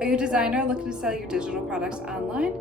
Are you a designer looking to sell your digital products online?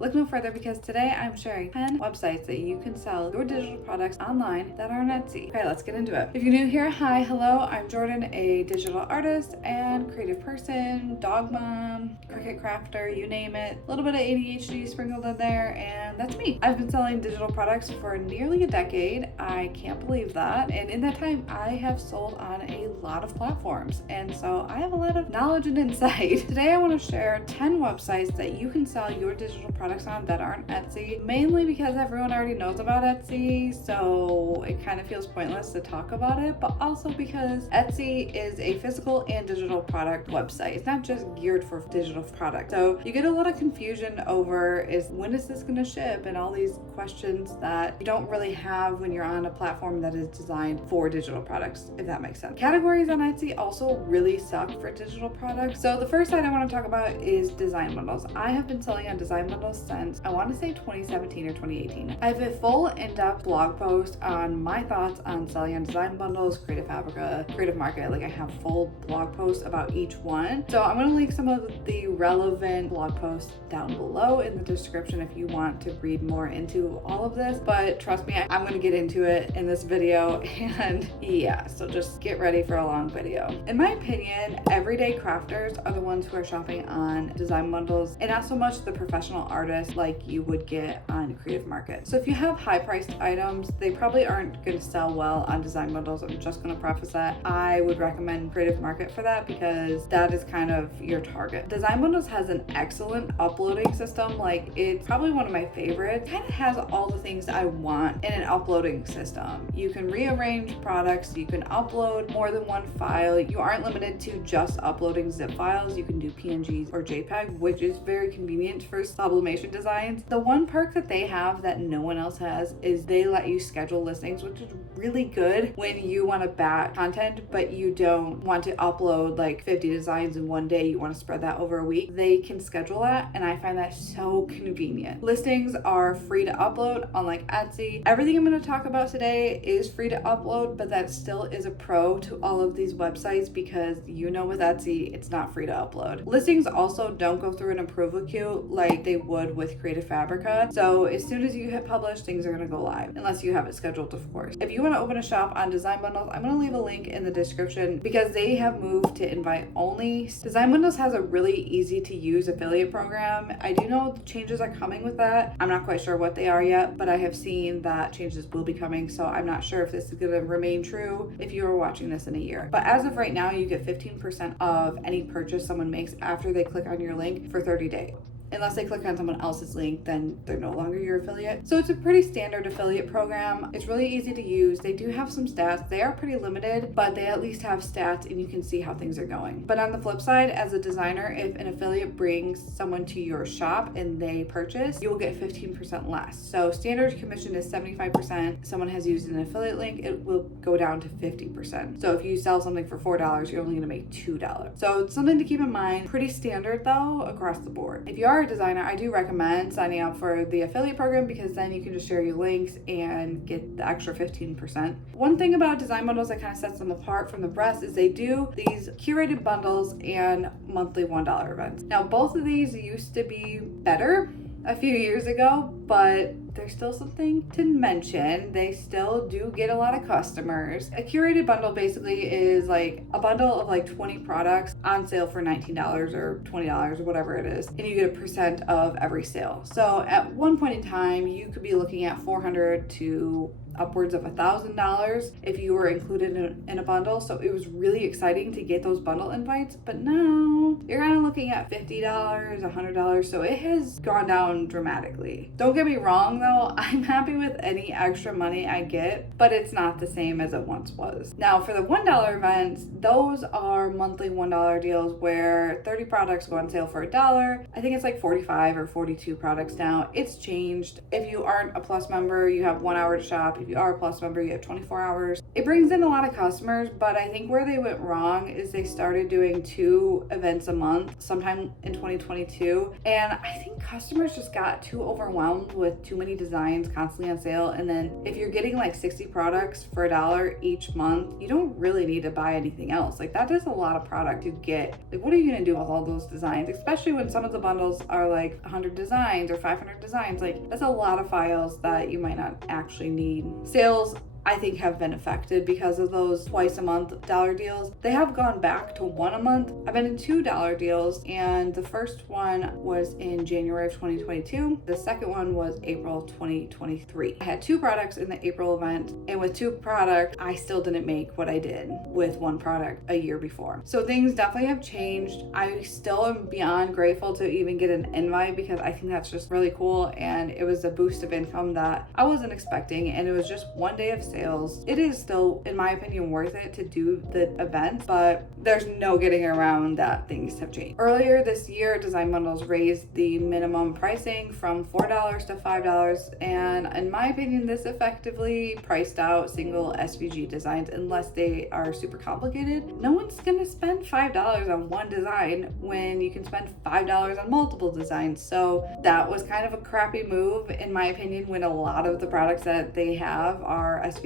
Look no further, because today I'm sharing 10 websites that you can sell your digital products online that are on Etsy. Okay, let's get into it. If you're new here, hi, hello, I'm Jordan, a digital artist and creative person, dog mom, Cricut crafter, you name it. A little bit of ADHD sprinkled in there, and that's me. I've been selling digital products for nearly a decade. I can't believe that. And in that time, I have sold on a lot of platforms. And so I have a lot of knowledge and insight. Today, I want to share 10 websites that you can sell your digital products on that aren't Etsy, mainly because everyone already knows about Etsy, so it kind of feels pointless to talk about it, but also because Etsy is a physical and digital product website. It's not just geared for digital products. So you get a lot of confusion over when is this going to ship, and all these questions that you don't really have when you're on a platform that is designed for digital products, if that makes sense. Categories on Etsy also really suck for digital products. So the first site I want to talk about is design bundles. I have been selling on design bundles since I want to say 2017 or 2018. I have a full in-depth blog post on my thoughts on selling on design bundles, Creative Fabrica, Creative Market. Like, I have full blog posts about each one. So I'm going to link some of the relevant blog posts down below in the description if you want to read more into all of this. But trust me, I'm going to get into it in this video, and yeah, so just get ready for a long video. In my opinion, everyday crafters are the ones who are shopping on design bundles, and not so much the professional artists like you would get on Creative Market. So if you have high priced items, they probably aren't going to sell well on design bundles. I'm just going to preface that. I would recommend Creative Market for that, because that is kind of your target. Design bundles has an excellent uploading system. Like, it's probably one of my favorites. It kind of has all the things I want in an uploading system. You can rearrange products, you can upload more than one file. You aren't limited to just uploading zip files. You can do PNGs or JPEG, which is very convenient for sublimation designs. The one perk that they have that no one else has is they let you schedule listings, which is really good when you want to batch content, but you don't want to upload like 50 designs in one day. You want to spread that over a week. They can schedule that, and I find that so convenient. Listings are free to upload, unlike Etsy. Everything I'm going to talk about today is free to upload, but that still is a pro to all of these websites, because you know with Etsy, it's not free to upload. Listings also don't go through an approval queue like they would with Creative Fabrica. So as soon as you hit publish, things are going to go live, unless you have it scheduled, of course. If you want to open a shop on design bundles, I'm going to leave a link in the description, because they have moved to invite only. Design bundles has a really easy to use affiliate program. I do know changes are coming with that. I'm not quite sure what they are yet, but I have seen that changes will be coming. So I'm not sure if this is going to remain true if you are watching this in a year. But as of right now, you get 15% of any purchase someone makes after they click on your link for 30 days. Unless they click on someone else's link, then they're no longer your affiliate. So it's a pretty standard affiliate program. It's really easy to use. They do have some stats. They are pretty limited, but they at least have stats and you can see how things are going. But on the flip side, as a designer, if an affiliate brings someone to your shop and they purchase, you will get 15% less. So standard commission is 75%. If someone has used an affiliate link, it will go down to 50%. So if you sell something for $4, you're only gonna make $2. So it's something to keep in mind. Pretty standard though, across the board. If you are a designer, I do recommend signing up for the affiliate program, because then you can just share your links and get the extra 15%. One thing about design bundles that kind of sets them apart from the rest is they do these curated bundles and monthly $1 events. Now, both of these used to be better a few years ago, but there's still something to mention. They still do get a lot of customers. A curated bundle basically is like a bundle of like 20 products on sale for $19 or $20 or whatever it is, and you get a percent of every sale. So at one point in time, you could be looking at $400 to upwards of $1,000 if you were included in a bundle. So it was really exciting to get those bundle invites, but now you're kind of looking at $50, $100. So it has gone down dramatically. Don't get me wrong though, I'm happy with any extra money I get, but it's not the same as it once was. Now for the $1 events, those are monthly $1 deals where 30 products go on sale for $1. I think it's like 45 or 42 products now. It's changed. If you aren't a Plus member, you have 1 hour to shop. If you are a Plus member, you have 24 hours. It brings in a lot of customers, but I think where they went wrong is they started doing 2 events a month sometime in 2022. And I think customers just got too overwhelmed with too many designs constantly on sale. And then if you're getting like 60 products for $1 each month, you don't really need to buy anything else. Like that is a lot of product to get. Like what are you gonna do with all those designs? Especially when some of the bundles are like 100 designs or 500 designs. Like that's a lot of files that you might not actually need. Sales, I think, have been affected because of those twice a month dollar deals. They have gone back to 1 a month. I've been in $2 deals, and the first one was in January of 2022. The second one was April 2023. I had 2 products in the April event, and with 2 products, I still didn't make what I did with 1 product a year before. So things definitely have changed. I still am beyond grateful to even get an invite because I think that's just really cool, and it was a boost of income that I wasn't expecting, and it was just 1 day of sales. It is still, in my opinion, worth it to do the event, but there's no getting around that things have changed. Earlier this year, Design Bundles raised the minimum pricing from $4 to $5, and in my opinion, this effectively priced out single SVG designs unless they are super complicated. No one's gonna spend $5 on 1 design when you can spend $5 on multiple designs. So that was kind of a crappy move, in my opinion, when a lot of the products that they have are SVGs.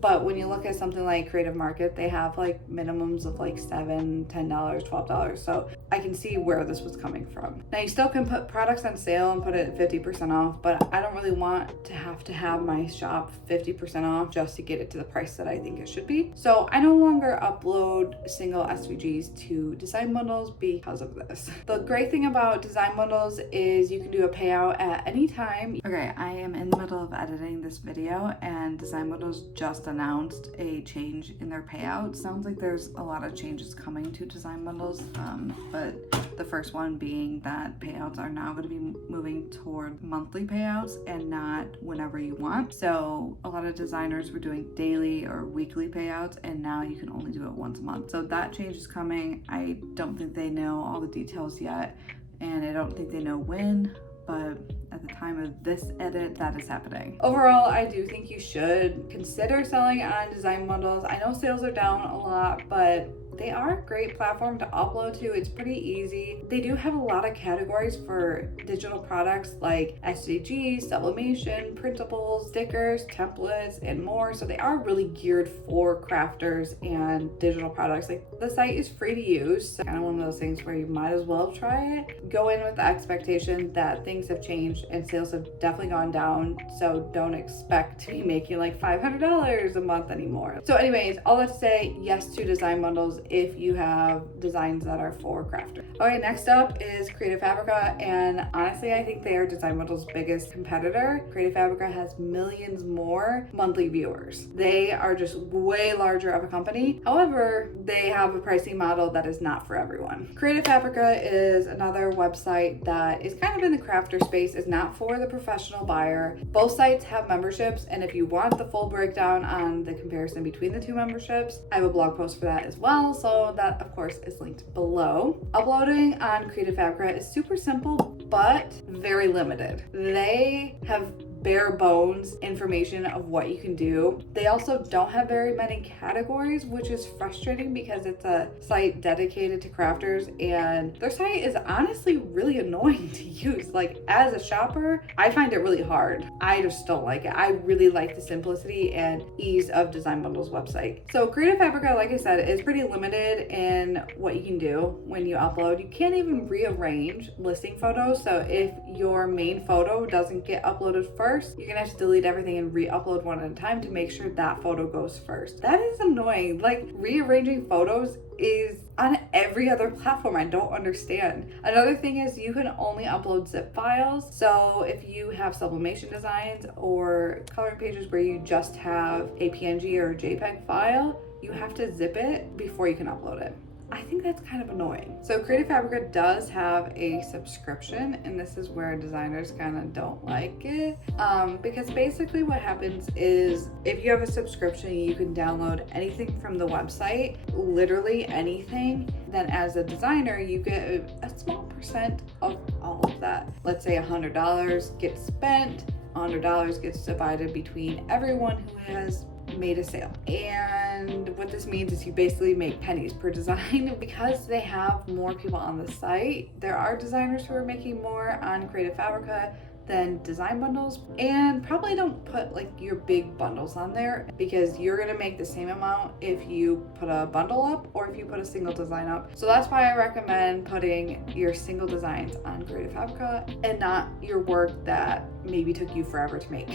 But when you look at something like Creative Market, they have like minimums of like $7, $10, $12. So I can see where this was coming from. Now you still can put products on sale and put it at 50% off, but I don't really want to have my shop 50% off just to get it to the price that I think it should be. So I no longer upload single SVGs to Design Bundles because of this. The great thing about Design Bundles is you can do a payout at any time. Okay, I am in the middle of editing this video, and Design Bundles just announced a change in their payouts. Sounds like there's a lot of changes coming to Design Bundles, but the first one being that payouts are now going to be moving toward monthly payouts and not whenever you want. So a lot of designers were doing daily or weekly payouts, and now you can only do it once a month. So that change is coming. I don't think they know all the details yet, and I don't think they know when, but at the time of this edit, that is happening. Overall, I do think you should consider selling on Design Bundles. I know sales are down a lot, but they are a great platform to upload to. It's pretty easy. They do have a lot of categories for digital products like SVGs, sublimation, printables, stickers, templates, and more. So they are really geared for crafters and digital products. Like the site is free to use. So kind of one of those things where you might as well try it. Go in with the expectation that things have changed and sales have definitely gone down. So don't expect to be making like $500 a month anymore. So anyways, all that to say, yes to Design Bundles if you have designs that are for crafters. Okay, next up is Creative Fabrica, and honestly, I think they are Design Bundle's biggest competitor. Creative Fabrica has millions more monthly viewers. They are just way larger of a company. However, they have a pricing model that is not for everyone. Creative Fabrica is another website that is kind of in the crafter space, is not for the professional buyer. Both sites have memberships, and if you want the full breakdown on the comparison between the 2 memberships, I have a blog post for that as well. So that of course is linked below. Uploading on Creative Fabrica is super simple, but very limited. They have bare bones information of what you can do. They also don't have very many categories, which is frustrating because it's a site dedicated to crafters, and their site is honestly really annoying to use. Like as a shopper, I find it really hard. I just don't like it. I really like the simplicity and ease of Design Bundle's website. So Creative Fabrica, like I said, is pretty limited in what you can do when you upload. You can't even rearrange listing photos. So if your main photo doesn't get uploaded first, you're gonna have to delete everything and re-upload one at a time to make sure that photo goes first. That is annoying. Like rearranging photos is on every other platform. I don't understand. Another thing is you can only upload zip files. So if you have sublimation designs or coloring pages where you just have a PNG or a JPEG file, you have to zip it before you can upload it. I think that's kind of annoying. So Creative Fabrica does have a subscription, and this is where designers kind of don't like it, because basically what happens is if you have a subscription, you can download anything from the website, literally anything. Then as a designer, you get a small percent of all of that. Let's say $100 gets spent $100 gets divided between everyone who has made a sale. And what this means is you basically make pennies per design. Because they have more people on the site, there are designers who are making more on Creative Fabrica than design bundles, and probably don't put like your big bundles on there, because you're gonna make the same amount if you put a bundle up or if you put a single design up. So that's why I recommend putting your single designs on Creative Fabrica and not your work that maybe took you forever to make.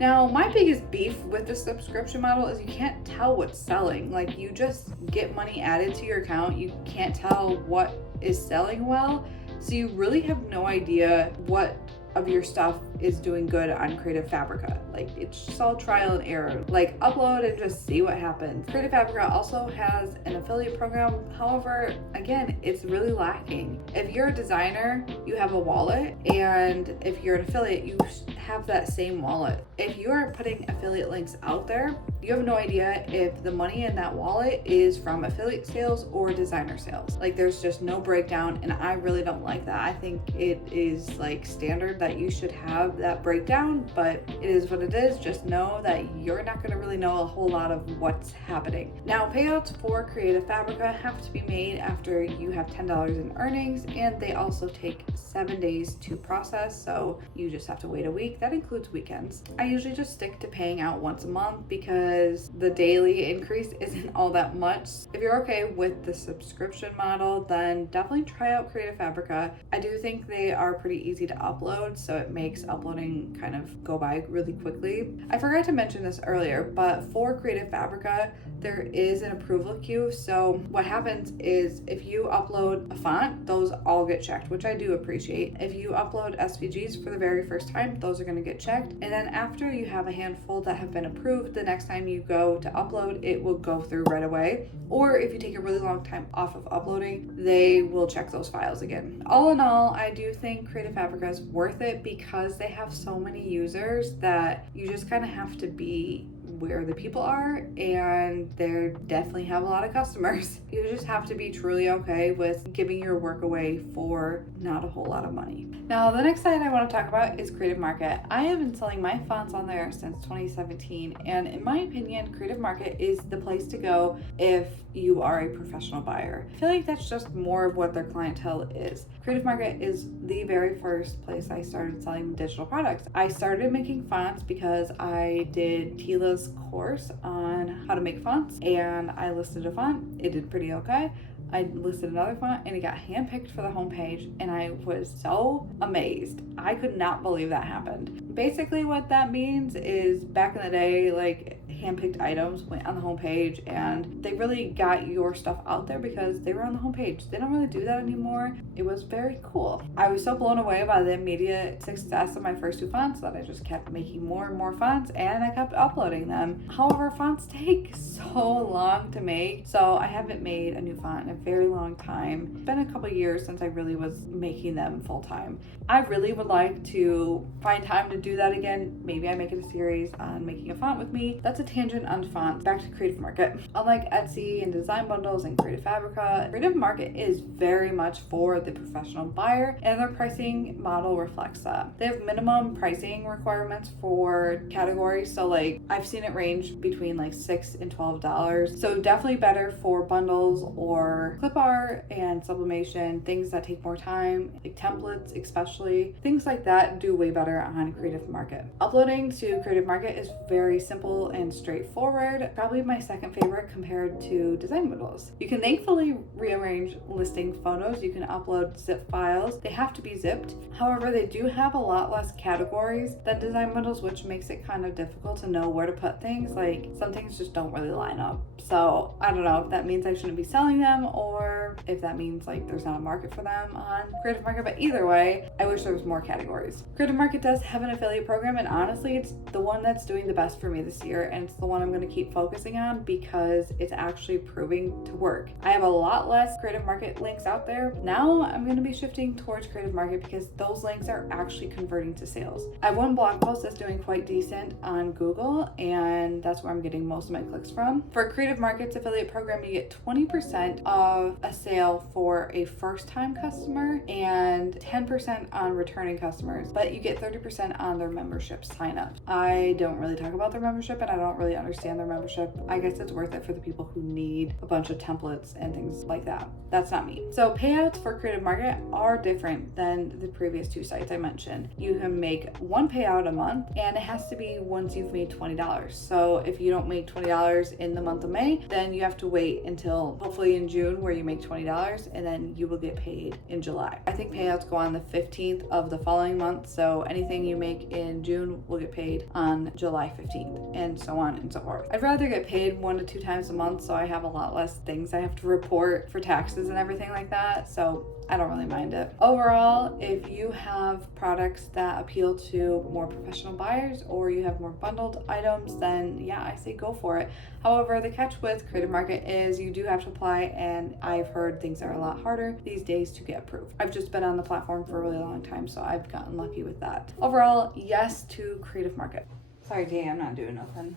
Now, my biggest beef with the subscription model is you can't tell what's selling. Like, you just get money added to your account. You can't tell what is selling well. So you really have no idea what of your stuff is doing good on Creative Fabrica. Like, it's just all trial and error. Like, upload and just see what happens. Creative Fabrica also has an affiliate program. However, again, it's really lacking. If you're a designer, you have a wallet, and if you're an affiliate, you have that same wallet. If you are putting affiliate links out there, you have no idea if the money in that wallet is from affiliate sales or designer sales. Like, there's just no breakdown, and I really don't like that. I think it is like standard that you should have that breakdown, but it is what it is. Just know that you're not going to really know a whole lot of what's happening. Now, payouts for Creative Fabrica have to be made after you have $10 in earnings, and they also take 7 days to process, so you just have to wait a week. That includes weekends. I usually just stick to paying out once a month because the daily increase isn't all that much. If you're okay with the subscription model, then definitely try out Creative Fabrica. I do think they are pretty easy to upload, so it makes uploading kind of go by really quickly. I forgot to mention this earlier, but for Creative Fabrica, there is an approval queue. So what happens is if you upload a font, those all get checked, which I do appreciate. If you upload SVGs for the very first time, those are going to get checked. And then after you have a handful that have been approved, the next time you go to upload, it will go through right away. Or if you take a really long time off of uploading, they will check those files again. All in all, I do think Creative Fabrica is worth it because they have so many users that you just kind of have to be where the people are, and they definitely have a lot of customers. You just have to be truly okay with giving your work away for not a whole lot of money. Now, the next site I want to talk about is Creative Market. I have been selling my fonts on there since 2017, and in my opinion, Creative Market is the place to go if you are a professional buyer. I feel like that's just more of what their clientele is. Creative Market is the very first place I started selling digital products. I started making fonts because I did Tila's course on how to make fonts, and I listed a font. It did pretty okay. I listed another font and it got handpicked for the homepage, and I was so amazed. I could not believe that happened. Basically what that means is back in the day, like, handpicked items went on the homepage and they really got your stuff out there because they were on the homepage. They don't really do that anymore. It was very cool. I was so blown away by the immediate success of my first two fonts that I just kept making more and more fonts, and I kept uploading them. However, fonts take so long to make, so I haven't made a new font in a very long time. It's been a couple years since I really was making them full time. I really would like to find time to do that again. Maybe I make it a series on making a font with me. That's a tangent on fonts. Back to Creative Market. Unlike Etsy and Design Bundles and Creative Fabrica, Creative Market is very much for the professional buyer, and their pricing model reflects that. They have minimum pricing requirements for categories, so like I've seen it range between like $6 and $12. So definitely better for bundles or clip art and sublimation, things that take more time, like templates especially. Things like that do way better on Creative Market. Uploading to Creative Market is very simple and straightforward. Probably my second favorite compared to Design Bundles. You can thankfully rearrange listing photos. You can upload zip files. They have to be zipped. However, they do have a lot less categories than Design Bundles, which makes it kind of difficult to know where to put things. Like, some things just don't really line up. So I don't know if that means I shouldn't be selling them or if that means like there's not a market for them on Creative Market, but either way, I wish there was more categories. Creative Market does have an affiliate program, and honestly, it's the one that's doing the best for me this year, and it's the one I'm going to keep focusing on because it's actually proving to work. I have a lot less Creative Market links out there. Now I'm going to be shifting towards Creative Market because those links are actually converting to sales. I have one blog post that's doing quite decent on Google, and that's where I'm getting most of my clicks from. For Creative Market's affiliate program, you get 20% of a sale for a first-time customer and 10% on returning customers, but you get 30% on their membership sign-ups. I don't really talk about their membership, and I don't really understand their membership. I guess it's worth it for the people who need a bunch of templates and things like that. That's not me. So payouts for Creative Market are different than the previous two sites I mentioned. You can make one payout a month, and it has to be once you've made $20. So if you don't make $20 in the month of May, then you have to wait until hopefully in June where you make $20, and then you will get paid in July. I think payouts go on the 15th of the following month, so anything you make in June will get paid on July 15th, and so on and so forth. I'd rather get paid 1 to 2 times a month, so I have a lot less things I have to report for taxes and everything like that, so I don't really mind it. Overall, if you have products that appeal to more professional buyers or you have more bundled items, then yeah, I say go for it. However, the catch with Creative Market is you do have to apply, and I've heard things are a lot harder these days to get approved. I've just been on the platform for a really long time, so I've gotten lucky with that. Overall, yes to Creative Market. Sorry, Dee, I'm not doing nothing.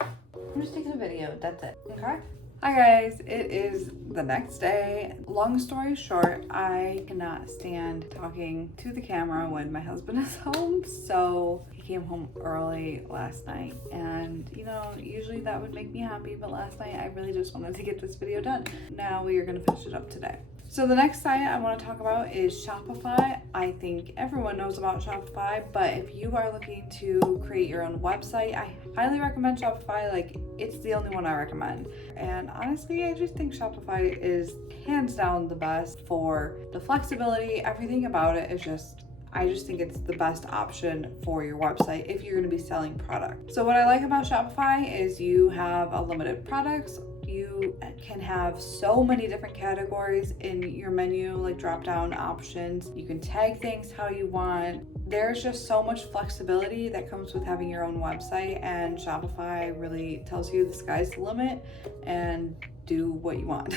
I'm just taking a video, that's it, okay? Hi guys, it is the next day. Long story short, I cannot stand talking to the camera when my husband is home, so he came home early last night, and you know, usually that would make me happy, but last night I really just wanted to get this video done. Now we are going to finish it up today. So the next site I want to talk about is Shopify. I think everyone knows about Shopify, but if you are looking to create your own website, I highly recommend Shopify. Like, it's the only one I recommend. And honestly, I just think Shopify is hands down the best for the flexibility. Everything about it is I just think it's the best option for your website if you're going to be selling product. So what I like about Shopify is you have unlimited products. You can have so many different categories in your menu, like drop down options. You can tag things how you want. There's just so much flexibility that comes with having your own website, and Shopify really tells you the sky's the limit and do what you want.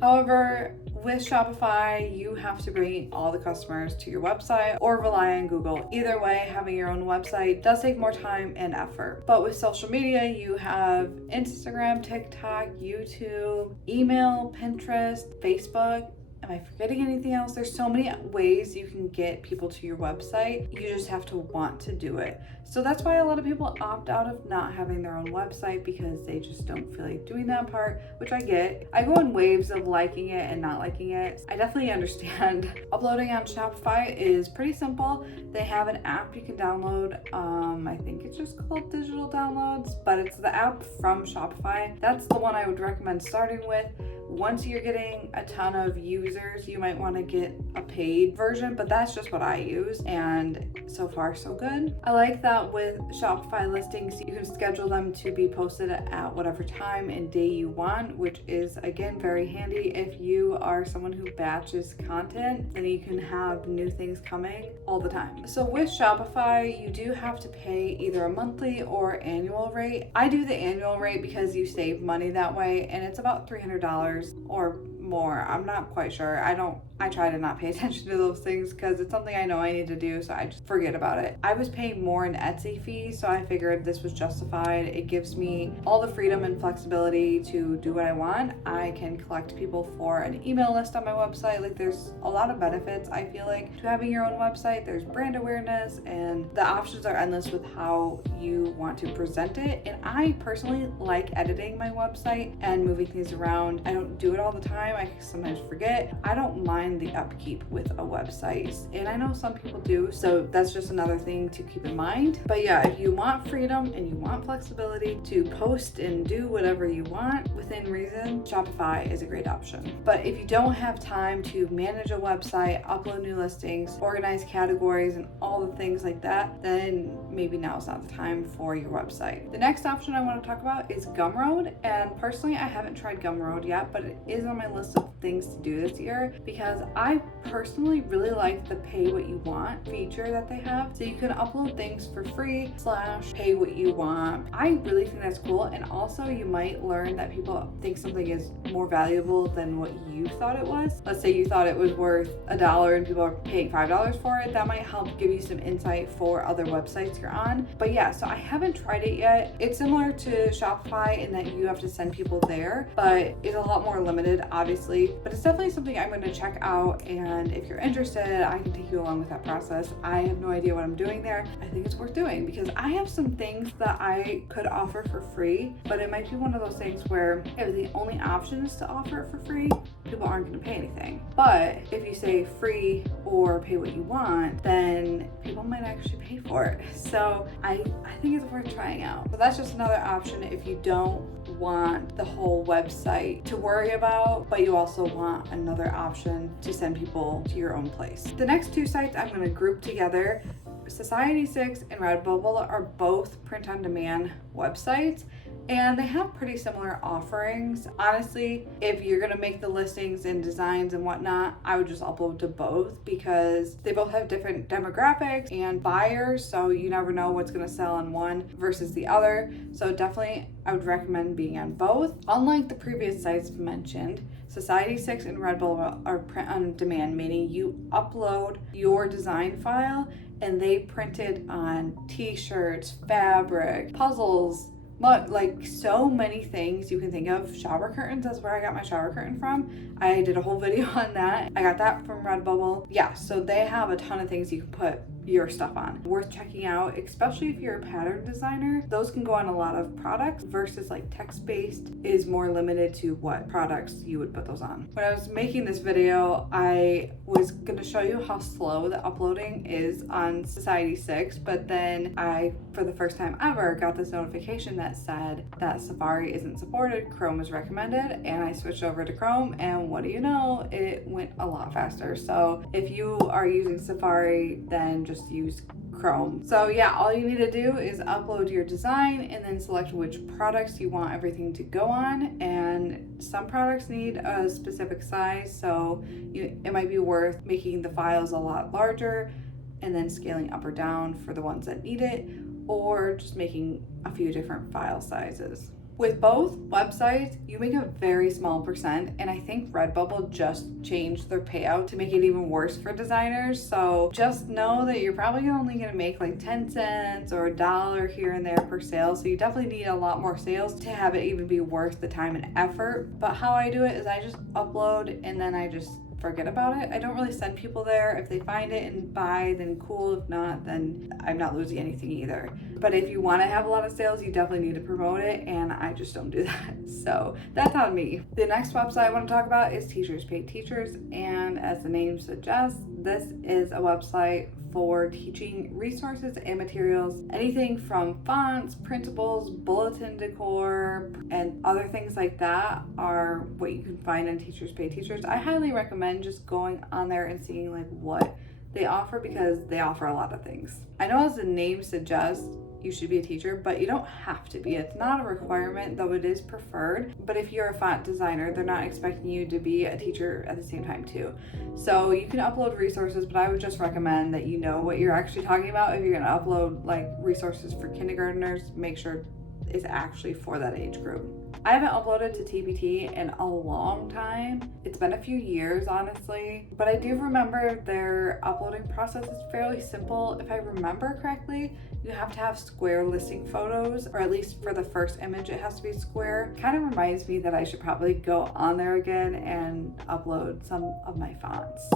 However, with Shopify, you have to bring all the customers to your website or rely on Google. Either way, having your own website does take more time and effort. But with social media, you have Instagram, TikTok, YouTube, email, Pinterest, Facebook. Am I forgetting anything else? There's so many ways you can get people to your website. You just have to want to do it. So that's why a lot of people opt out of not having their own website, because they just don't feel like doing that part, which I get. I go in waves of liking it and not liking it. I definitely understand. Uploading on Shopify is pretty simple. They have an app you can download. I think it's just called Digital Downloads, but it's the app from Shopify. That's the one I would recommend starting with. Once you're getting a ton of users, you might want to get a paid version, but that's just what I use, and so far so good. I like that with Shopify listings, you can schedule them to be posted at whatever time and day you want, which is again very handy if you are someone who batches content. Then you can have new things coming all the time. So with Shopify, you do have to pay either a monthly or annual rate. I do the annual rate because you save money that way, and it's about $300 or more. I'm not quite sure. I try to not pay attention to those things because it's something I know I need to do, so I just forget about it. I was paying more in Etsy fees, so I figured this was justified. It gives me all the freedom and flexibility to do what I want. I can collect people for an email list on my website. Like, there's a lot of benefits, I feel like, to having your own website. There's brand awareness, and the options are endless with how you want to present it. And I personally like editing my website and moving things around. I don't do it all the time. I sometimes forget. I don't mind the upkeep with a website, and I know some people do, so that's just another thing to keep in mind. But yeah, if you want freedom and you want flexibility to post and do whatever you want within reason, Shopify is a great option. But if you don't have time to manage a website, upload new listings, organize categories, and all the things like that, then maybe now's not the time for your website. The next option I want to talk about is Gumroad, and personally I haven't tried Gumroad yet, but it is on my list list of things to do this year because I personally really like the pay what you want feature that they have. So you can upload things for free / pay what you want. I really think that's cool. And also you might learn that people think something is more valuable than what you thought it was. Let's say you thought it was worth $1 and people are paying $5 for it. That might help give you some insight for other websites you're on. But yeah, so I haven't tried it yet. It's similar to Shopify in that you have to send people there, but it's a lot more limited, obviously. But it's definitely something I'm going to check out. And if you're interested, I can take you along with that process. I have no idea what I'm doing there. I think it's worth doing because I have some things that I could offer for free, but it might be one of those things where if the only option is to offer it for free, people aren't going to pay anything. But if you say free or pay what you want, then people might actually pay for it. So I think it's worth trying out. So that's just another option if you don't want the whole website to worry about, but you also want another option to send people to your own place. The next two sites I'm going to group together. Society6 and Redbubble are both print-on-demand websites, and they have pretty similar offerings. Honestly, if you're gonna make the listings and designs and whatnot, I would just upload to both because they both have different demographics and buyers, so you never know what's gonna sell on one versus the other. So definitely, I would recommend being on both. Unlike the previous sites mentioned, Society6 and Redbubble are print-on-demand, meaning you upload your design file and they print it on t-shirts, fabric, puzzles, like so many things you can think of. Shower curtains, that's where I got my shower curtain from. I did a whole video on that. I got that from Redbubble. Yeah, so they have a ton of things you can put your stuff on. Worth checking out, especially if you're a pattern designer. Those can go on a lot of products versus like text-based is more limited to what products you would put those on. When I was making this video, I was gonna show you how slow the uploading is on Society6, but then I, for the first time ever, got this notification that said that Safari isn't supported, Chrome is recommended, and I switched over to Chrome, and what do you know, it went a lot faster. So if you are using Safari, then just use Chrome. So yeah, all you need to do is upload your design and then select which products you want everything to go on. And some products need a specific size, so it might be worth making the files a lot larger and then scaling up or down for the ones that need it, or just making a few different file sizes. With both websites, you make a very small percent, and I think Redbubble just changed their payout to make it even worse for designers. So just know that you're probably only gonna make like 10 cents or $1 here and there per sale. So you definitely need a lot more sales to have it even be worth the time and effort. But how I do it is I just upload and then I just forget about it. I don't really send people there. If they find it and buy, then cool. If not, then I'm not losing anything either. But if you want to have a lot of sales, you definitely need to promote it, and I just don't do that. So that's on me. The next website I want to talk about is Teachers Pay Teachers, and as the name suggests, this is a website for teaching resources and materials, anything from fonts, printables, bulletin decor, and other things like that are what you can find on Teachers Pay Teachers. I highly recommend just going on there and seeing like what they offer because they offer a lot of things. I know as the name suggests, you should be a teacher, but you don't have to be. It's not a requirement, though it is preferred. But if you're a font designer, they're not expecting you to be a teacher at the same time too. So you can upload resources, but I would just recommend that you know what you're actually talking about. If you're gonna upload like resources for kindergartners, make sure it's actually for that age group. I haven't uploaded to TPT in a long time. It's been a few years, honestly, but I do remember their uploading process is fairly simple. If I remember correctly, you have to have square listing photos, or at least for the first image, it has to be square. Kind of reminds me that I should probably go on there again and upload some of my fonts.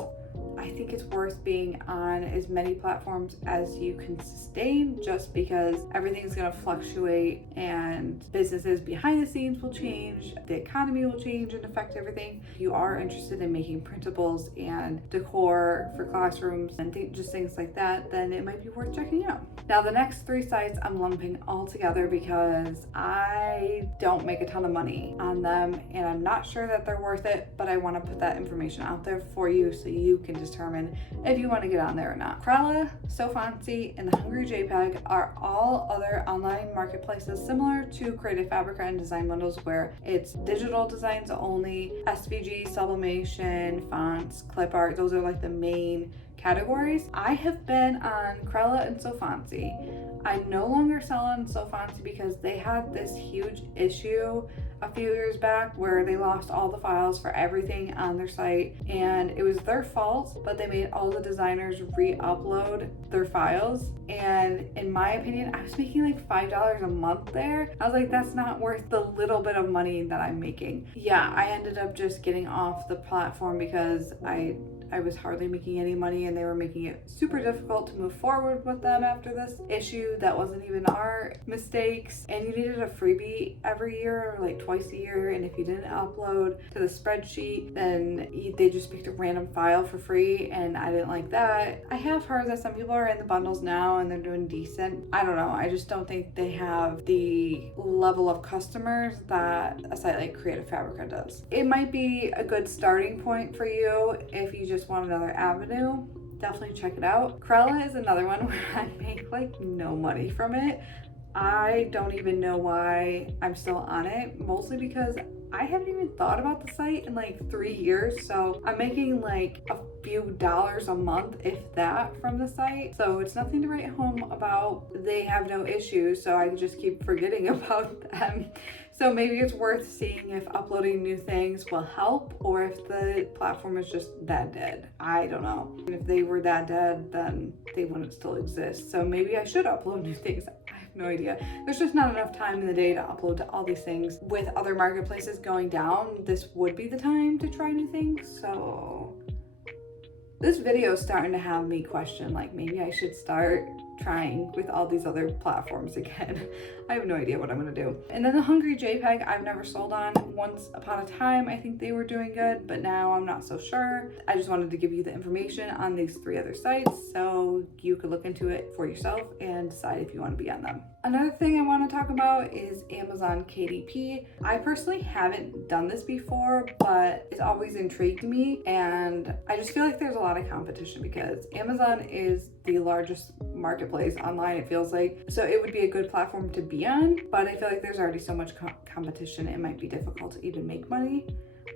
I think it's worth being on as many platforms as you can sustain, just because everything's going to fluctuate and businesses behind the scenes will change, the economy will change and affect everything. If you are interested in making printables and decor for classrooms and just things like that, then it might be worth checking out. Now the next three sites I'm lumping all together because I don't make a ton of money on them and I'm not sure that they're worth it, but I want to put that information out there for you so you can determine if you want to get on there or not. Crella, Fontsy, and the Hungry JPEG are all other online marketplaces similar to Creative Fabrica and Design Bundles, where it's digital designs only, SVG, sublimation, fonts, clip art. Those are like the main categories. I have been on Crella and Fontsy. I no longer sell on Fontsy because they had this huge issue a few years back where they lost all the files for everything on their site, and it was their fault, but they made all the designers re-upload their files. And in my opinion, I was making like $5 a month there. I was like, that's not worth the little bit of money that I'm making. Yeah, I ended up just getting off the platform because I was hardly making any money, and they were making it super difficult to move forward with them after this issue that wasn't even our mistakes. And you needed a freebie every year, like twice a year, and if you didn't upload to the spreadsheet, then they just picked a random file for free, and I didn't like that. I have heard that some people are in the bundles now and they're doing decent. I don't know, I just don't think they have the level of customers that a site like Creative Fabrica does. It might be a good starting point for you if you just want another avenue. Definitely check it out. Crella is another one where I make like no money from it. I don't even know why I'm still on it, mostly because I haven't even thought about the site in like 3 years. So I'm making like a few dollars a month, if that, from the site. So it's nothing to write home about. They have no issues, so I just keep forgetting about them. So maybe it's worth seeing if uploading new things will help, or if the platform is just that dead. I don't know. And if they were that dead, then they wouldn't still exist. So maybe I should upload new things. I have no idea. There's just not enough time in the day to upload to all these things. With other marketplaces going down, this would be the time to try new things. So this video is starting to have me question, like, maybe I should start trying with all these other platforms again. I have no idea what I'm gonna do. And then the Hungry JPEG, I've never sold on. Once upon a time, I think they were doing good, but now I'm not so sure. I just wanted to give you the information on these 3 other sites so you could look into it for yourself and decide if you want to be on them. Another thing I want to talk about is Amazon KDP. I personally haven't done this before, but it's always intrigued me, and I just feel like there's a lot of competition because Amazon is the largest marketplace online, it feels like. So it would be a good platform to be on, but I feel like there's already so much competition, it might be difficult to even make money.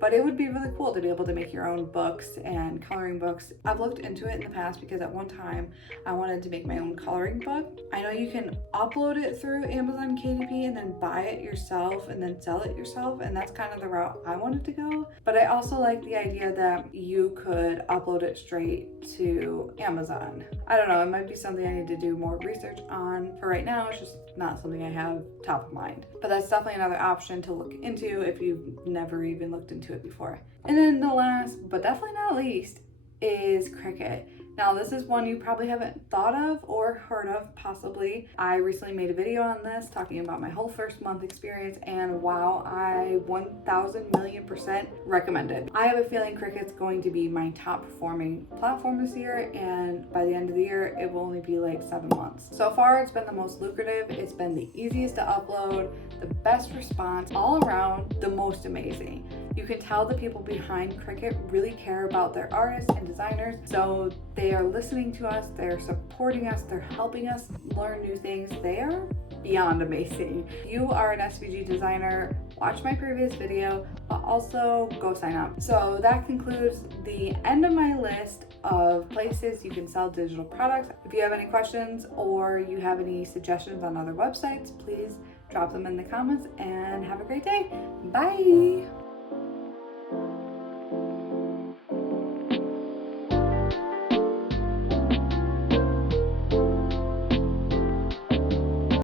But it would be really cool to be able to make your own books and coloring books. I've looked into it in the past because at one time I wanted to make my own coloring book. I know you can upload it through Amazon KDP and then buy it yourself and then sell it yourself, and that's kind of the route I wanted to go. But I also like the idea that you could upload it straight to Amazon. I don't know, it might be something I need to do more research on. For right now, it's just not something I have top of mind. But that's definitely another option to look into if you've never even looked into it before. And then the last, but definitely not least, is Cricut. Now this is one you probably haven't thought of or heard of, possibly. I recently made a video on this talking about my whole first month experience, and wow, I 1000,000,000% recommend it. I have a feeling Cricut's going to be my top performing platform this year, and by the end of the year it will only be like 7 months. So far it's been the most lucrative, it's been the easiest to upload, the best response, all around the most amazing. You can tell the people behind Cricut really care about their artists and designers, so they are listening to us, they're supporting us, they're helping us learn new things. They are beyond amazing. If you are an SVG designer, watch my previous video, but also go sign up. So that concludes the end of my list of places you can sell digital products. If you have any questions or you have any suggestions on other websites, please drop them in the comments, and have a great day. Bye.